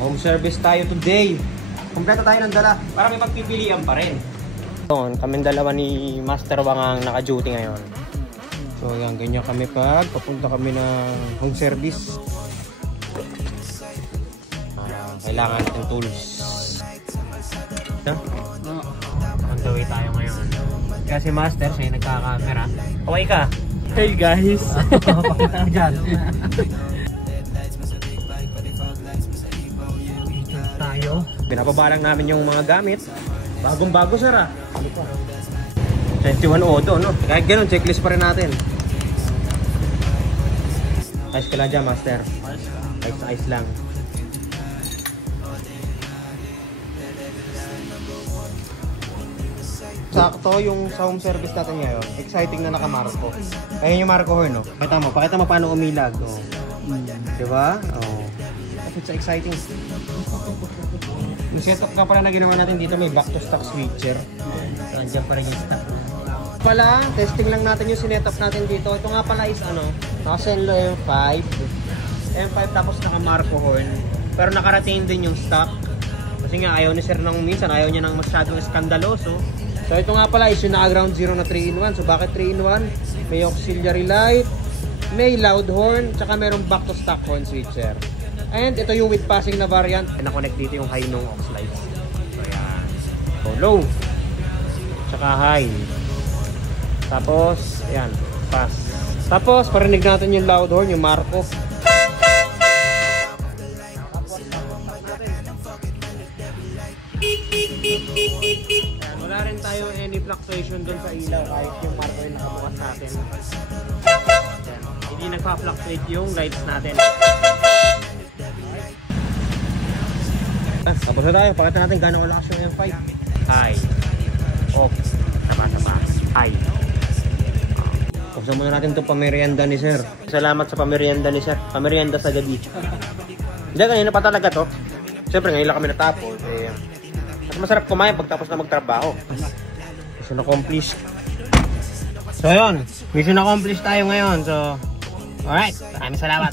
Home service tayo today. Kompleto tayo ng dala para may pagpipilian pa rin. Kaming dalawa ni Master Wang ang naka-duty ngayon. So yan, ganyan kami pag papunta kami ng home service. Kailangan natin tools. On the way tayo ngayon. Kasi Master, siya yung nagka-camera. Kaway ka! Hey guys! Pakita dyan. Tayo. Pinapabalang namin yung mga gamit. Bagong-bago, sir, ah. 21 auto, no? Kahit ganun, checklist pa rin natin. Ayos ka lang dyan, Master. Ayos lang. Sakto yung sa home service natin ngayon. Exciting na naka-Marco. Ayun yung Marco Horn, no? Pakita mo paano umilag. Oh. Diba? Oh. It's exciting. Yung setup ka pala na ginawa natin dito, may back to stock switcher. So, andyan pa rin yung stock. Pala, testing lang natin yung sinetup natin dito. Ito nga pala is ano, naka-Senlo M5. M5 tapos naka-Marco Horn. Pero naka-retain din yung stock. Kasi nga ayaw ni sir nang minsan, ayaw niya nang masyadong skandaloso. So ito nga pala is yung naka-ground zero na 3-in-1. So bakit 3-in-1? May auxiliary light, may loud horn, tsaka merong back to stock horn switcher. And ito yung with passing na variant. Na-connect dito yung high nung aux lights. So yan. So low. Tsaka high. Tapos, ayan. Pass. Tapos, parinig natin yung loud horn, yung Marco. Ayan, wala rin tayo any fluctuation dun sa ilaw kahit yung Marco yung nakabukas natin. Ayan. Hindi nagpa-fluctuate yung lights natin. Tapos na tayo, pakita natin gano'ng kalakas yung M5. High. Off. Taba. High. Buksan muna natin itong pamerienda ni sir. Salamat sa pamerienda ni sir. Pamerienda sa gabi. Hindi, kanina pa talaga to. Siyempre, ngayon lang kami natapos. Mas masarap kumain pagtapos na magtrabaho. Mission accomplished. So yun, mission accomplished tayo ngayon. So, alright, maraming salamat.